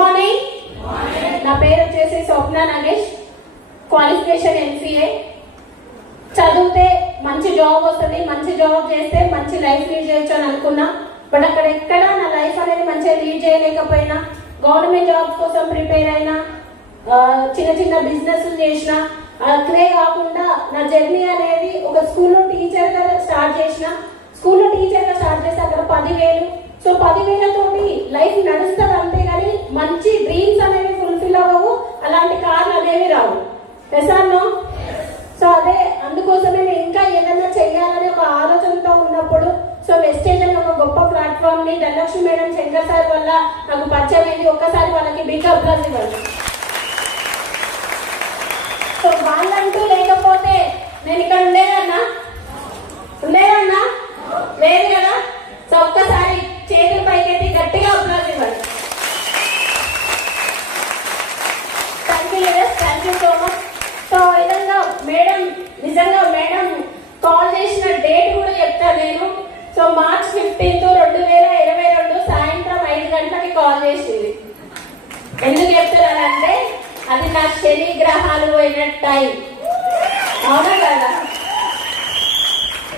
Morning. నా పేరు వచ్చేసి స్వప్న నాగేష్. Qualification MCA. చదివితే మంచి జాబ్ వస్తుంది, మంచి జాబ్ చేస్తే మంచి లైఫ్ లీడ్ చేయొచ్చు అని అనుకున్నా. బట్ అక్కడ ఎక్కడ నా లైఫ్ అనేది మంచిగా లీడ్ చేయలేకపోయినా, గవర్నమెంట్ జాబ్స్ కోసం ప్రిపేర్ అయినా, చిన్న చిన్న బిజినెస్ చేసిన, అట్లే కాకుండా నా జర్నీ అనేది ఒక స్కూల్లో టీచర్గా స్టార్ట్ చేసిన. స్కూల్లో టీచర్గా స్టార్ట్ చేస్తే అక్కడ 10,000. సో 10,000 తోటి లైఫ్ నడుస్తుంది అంతేగాని మంచి డ్రీమ్స్ అనేవి ఫుల్ఫిల్ అవ్వవు, అలాంటి కార్లు అనేవి రావు. ఎసానో. సో అదే అందుకోసమే నేను ఇంకా ఏదైనా చెయ్యాలని ఒక ఆలోచనతో ఉన్నప్పుడు సో వెస్టేజ్ అనే ఒక గొప్ప ప్లాట్ఫామ్ ని ధనలక్ష్మి మేడం శంకర్ సార్ వల్ల నాకు పరిచయం అయింది. ఒక్కసారి వాళ్ళకి బిగ్ అప్లాజ్ ఇవ్వండి. సో వాళ్ళంటూ లేకపోతే నేను ఇక్కడ ఉండేదన్నా లేదు కదా. సో ఒక్కసారి చేతులు పైకెత్తి గట్టిగా అప్లాజ్ ఇవ్వండి. Thank you so much. So విధంగా మేడం నిజంగా మేడం కాల్ చేసిన డేట్ కూడా చెప్తాను నేను. సో March 15, 2022 సాయంత్రం 5 గంటలకి కాల్ చేసింది. ఎందుకు చెప్తున్నానంటే అది నా శని గ్రహాలు పోయిన టైం. అవునా కదా?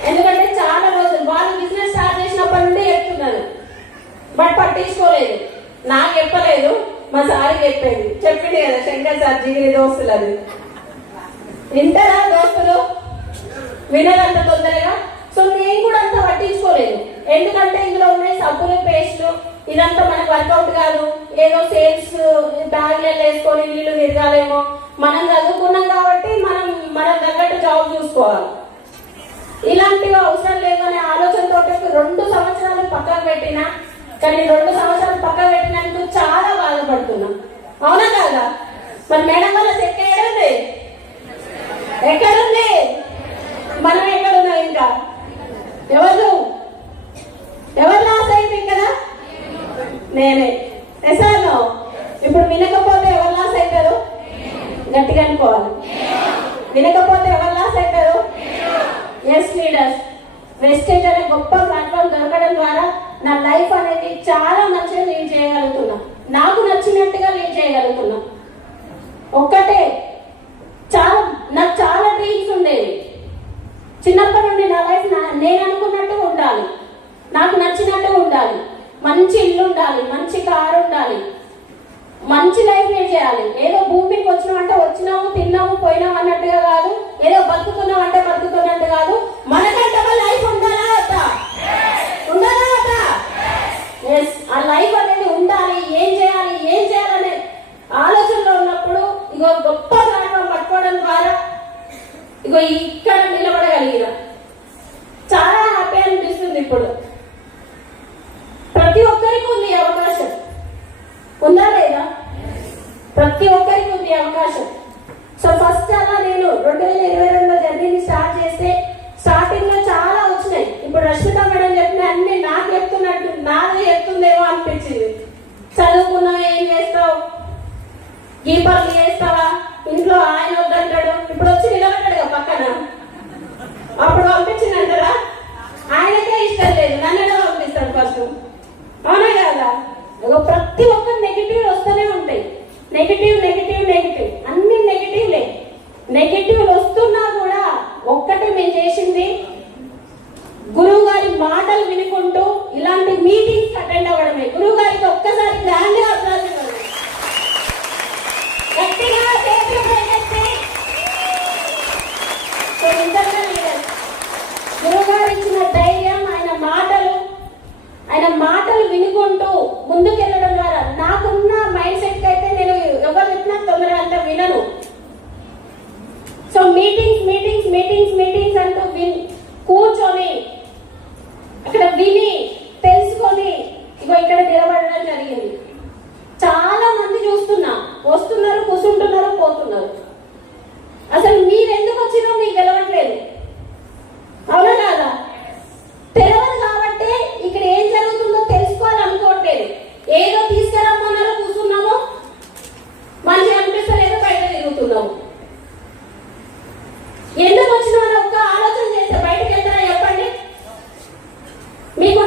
ఎందుకంటే చాలా రోజులు వాళ్ళు బిజినెస్ స్టార్ట్ చేసినప్పటి నుండి చెప్తున్నారు, బట్ పట్టించుకోలేదు. నాకు చెప్పలేదు, మా సార్ చెప్పింది కదా శంకర్ సార్ జిగిరి దోస్తులు. అది వింటారా దోస్తులు? వినదంత తొందరగా. సో నేను కూడా అంత పట్టించుకోలేదు, ఎందుకంటే ఇందులో ఉన్నాయి సబ్బులు, పేస్ట్లు, ఇదంతా మనకు వర్కౌట్ కాదు. ఏదో సేల్స్ బ్యాగ్లలో వేసుకొని వీళ్ళు తిరగాలేమో. మనం చదువుకున్నాం కాబట్టి మన తగ్గట్టు జాబ్ చూసుకోవాలి. ఇలాంటివి అవసరం లేదు అనే ఆలోచనతో 2 సంవత్సరాలు పక్కకు పెట్టినా, కానీ 2 సంవత్సరాలు పక్కకు పెట్టినందుకు చాలా బాధపడుతున్నా. అవునా కాదా? మరి మేడం వల్ల చెక్ ఎక్కడుంది? మనం ఎక్కడున్నాం? ఇంకా ఎవరు లాస్ అయింది కదా? నేనే. ఎసాను. ఇప్పుడు వినకపోతే ఎవరు లాస్ అవుతారు? గట్టిగా అనుకోవాలి. వినకపోతే ఎవరు లాస్ అవుతారు? Yes leaders. వెస్టేజ్ అనే గొప్ప ప్లాట్ఫామ్ దొరకడం ద్వారా నా లైఫ్ అనేది చాలా మంచిగా లీడ్ చేయగలుగుతున్నా, నాకు నచ్చినట్టుగా లీడ్ చేయగలుగుతున్నా. ఒక్కటే నాకు చాలా డ్రీమ్స్ ఉండేవి చిన్నప్పటి నుండి. నా లైఫ్ నేను అనుకున్నట్టు ఉండాలి, నాకు నచ్చినట్టు ఉండాలి, మంచి ఇల్లు ఉండాలి, మంచి కారు ఉండాలి, మంచి లైఫ్ లీడ్ చేయాలి. ఏదో భూమికి వచ్చినామంటే వచ్చినాము, తిన్నాము, పోయినాము అన్నట్టుగా కాదు. ఏదో బతుకుతున్నామంటే బతుకుతున్నట్టు కాదు. మనకంటే లైఫ్ ఉండాలా వద్దా? ఎస్. ఆ లైఫ్ అనేది ఉండాలి. ఏం చేయాలనే ఆలోచనలో ఉన్నప్పుడు ఇగో గొప్ప ప్లాట్ఫామ్ పట్టుకోవడం ద్వారా ఇగో ఇక్కడ నిలబడగలిగిన చాలా హ్యాపీ అనిపిస్తుంది. ఇప్పుడు ప్రతి ఒక్కరికి ఉంది అవకాశం, ఉందా లేదా? ప్రతి ఒక్కరికి ఉంది అవకాశం. సో ఫస్ట్ అలా నేను 2022లో జర్నీని స్టార్ట్ చేస్తే స్టార్టింగ్ లో చాలా వచ్చినాయి. ఇప్పుడు రష్మిత మేడం చెప్పిన అన్ని నాకు చెప్తున్నట్టు నాది చెప్తుందేమో అనిపించింది. చదువుకున్నావు, ఏం చేస్తావు, ఈ పనులు చేస్తావా, ఇంట్లో ఆయన వద్దంటాడు, ఇప్పుడు వచ్చి నిలబడ్డాడు పక్కన. అప్పుడు పంపించిందంటారా? ఆయనకే ఇష్టం లేదు, నన్ను పంపిస్తాడు ఫస్ట్. అవునా కదా? ప్రతి ఒక్క నెగిటివ్ వస్తూనే ఉంటాయి. నెగిటివ్ అన్ని నెగిటివ్లు వస్తున్నా కూడా ఒక్కటే మేము చేసింది గురువు గారి మాటలు వినుకుంటూ ఇలాంటి మీటింగ్స్ అటెండ్ అవ్వడమే. గురువు గారికి ఒక్కసారి గ్రాండ్ గా అప్లాజ్ ఇవ్వండి. గట్టిగా గురువు గారు ఇచ్చిన ధైర్యం, ఆయన మాటలు వినుకుంటూ ముందుకెళ్ళడం ద్వారా నాకున్న మైండ్ సెట్ అయితే నేను ఎవరు చెప్పినా తొందరగా అంతా వినను. సో మీటింగ్స్ అంటూ కూర్చొని అక్కడ విని తెలుసుకొని ఇగో ఇక్కడ నిలబడడం జరిగింది. చాలా మంది చూస్తున్నా, వస్తున్నారు, కూర్చుంటున్నారు, పోతున్నారు. అసలు మీరెందుకు వచ్చినా మీకు తెలవట్లేదు. అవునా కాదా? తెలియదు కాబట్టి ఇక్కడ ఏం జరుగుతుందో తెలుసుకోవాలనుకోవట్లేదు. ఏదో తీసుకురమ్మన్నారో కూర్చున్నాము, మంచిగా అనిపిస్తలేదో బయట తిరుగుతున్నాము. ఎందుకు వచ్చినా ఒక్క ఆలోచన చేస్తే బయటకు వెళ్తారా చెప్పండి? మీకు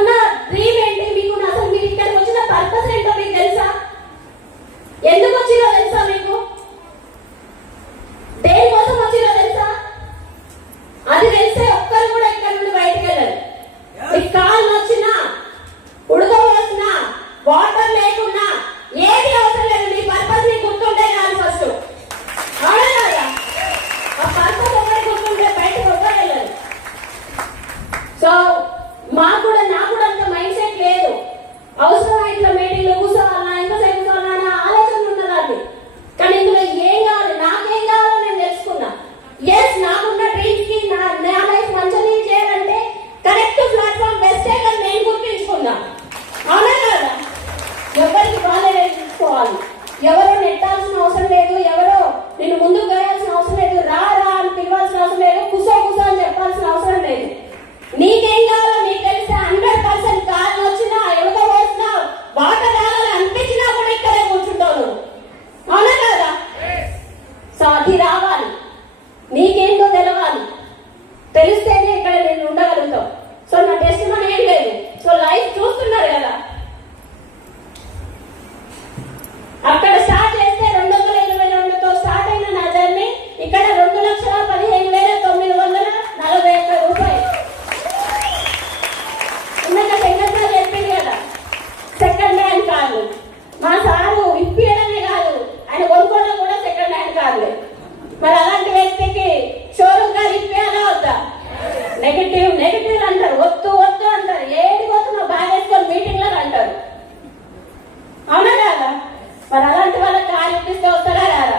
ఇప్పిస్తే వస్తారా రారా?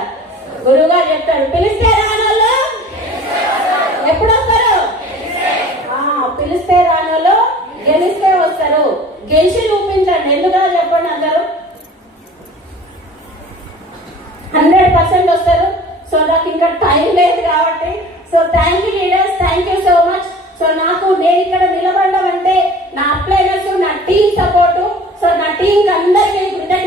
గురువు గారు చెప్తాడు, పిలిస్తే రానోళ్ళు ఎప్పుడు వస్తారు? పిలిస్తే రానోళ్ళు గెలిస్తే వస్తారు. గెలిచి చూపించండి. ఎందుకో చెప్పండి. అందరూ 100% వస్తారు. సో నాకు ఇంకా టైం లేదు కాబట్టి, so thank you leaders, thank you so much. So నేను ఇక్కడ నిలబడడం అంటే నా అప్లైనర్స్, నా టీం సపోర్టు. సో నా టీంకి అందరికీ కృతజ్ఞతలు.